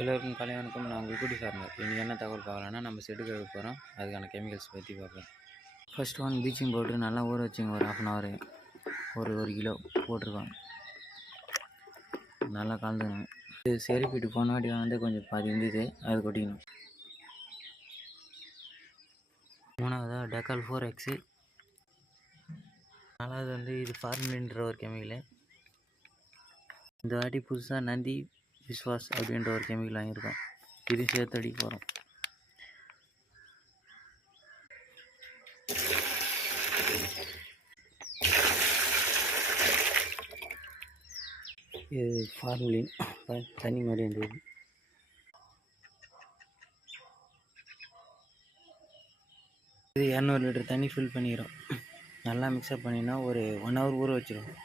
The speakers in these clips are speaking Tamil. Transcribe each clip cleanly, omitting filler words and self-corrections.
எல்லோருக்கும் காலை வணக்கம். நான் உங்கள் குட்டி ஃபார்மர். இன்றைக்கி என்ன தகவல் பார்க்கலான்னா, நம்ம செட்டு கழுவ போகிறோம். அதுக்கான கெமிக்கல்ஸ் பற்றி பார்ப்போம். ஃபர்ஸ்ட் ஒன் ப்ளீச்சிங் பவுட்ரு நல்லா ஊற வச்சுங்க. ஒரு 1/2 hour ஒரு கிலோ போட்டிருக்கோம். நல்லா கலந்துக்கணும். இது செருப்பிட்டு போன வாட்டி வந்து கொஞ்சம் பாதி இருந்தது, அது கொட்டிக்கணும். மூணாவதாக டெக்கால் 4X. நாலாவது வந்து இது ஃபார்மலின்ற ஒரு கெமிக்கலு. இந்த வாட்டி புதுசாக நந்தி விஸ்வாஸ் அப்படின்ற ஒரு கெமிக்கல் வாங்கியிருக்கோம். இது சேர்த்து அடிக்க போகிறோம். இது ஃபார்மலின் தண்ணி மாதிரி இருந்தது. இது 200 லிட்டர் தண்ணி ஃபில் பண்ணிக்கிறோம். நல்லா மிக்ஸ்அப் பண்ணினா ஒரு 1 hour ஊற வச்சிடும்.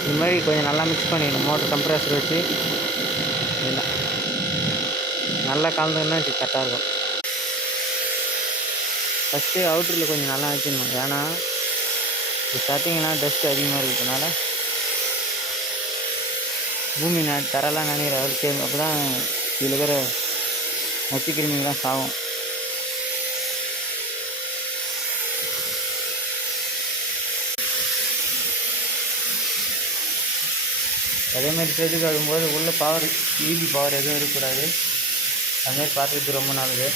இது மாதிரி கொஞ்சம் நல்லா மிக்ஸ் பண்ணிடணும். மோட்டர் கம்ப்ரஸர் வச்சு நல்லா கலந்துன்னா கரெக்டாக இருக்கும். ஃபஸ்ட்டு அவுட்டரில் கொஞ்சம் நல்லா வச்சிடணும். ஏன்னா இது பார்த்தீங்கன்னா டஸ்ட் அதிகமாக இருக்கிறதுனால பூமி தரெல்லாம் நினைக்கிற அளவுக்கு தேடும். அப்போ தான் இதில் இருக்கிற நச்சு கிருமிகள்லாம் சாகும். அதேமாதிரி செடி கழுவும்போது உள்ள பவர் ஈபி பவர் எதுவும் இருக்கக்கூடாது. அதுமாதிரி பார்த்துக்கிறது ரொம்ப நல்லது.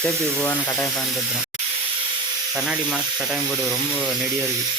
சேஃப்டி உபகரணம் கட்டாயம் பயன்படுத்துகிறோம். கண்ணாடி மாஸ்க் கட்டாயம் போட்டு ரொம்ப நெடியாக இருக்குது.